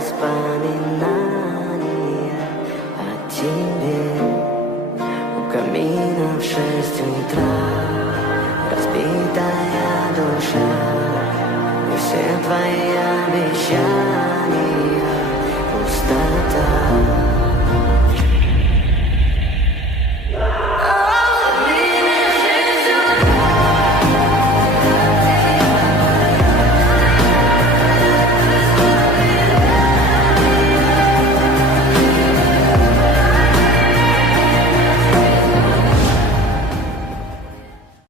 воспоминания о тебе. У камина в 6 утра разбитая душа, и все твои обещания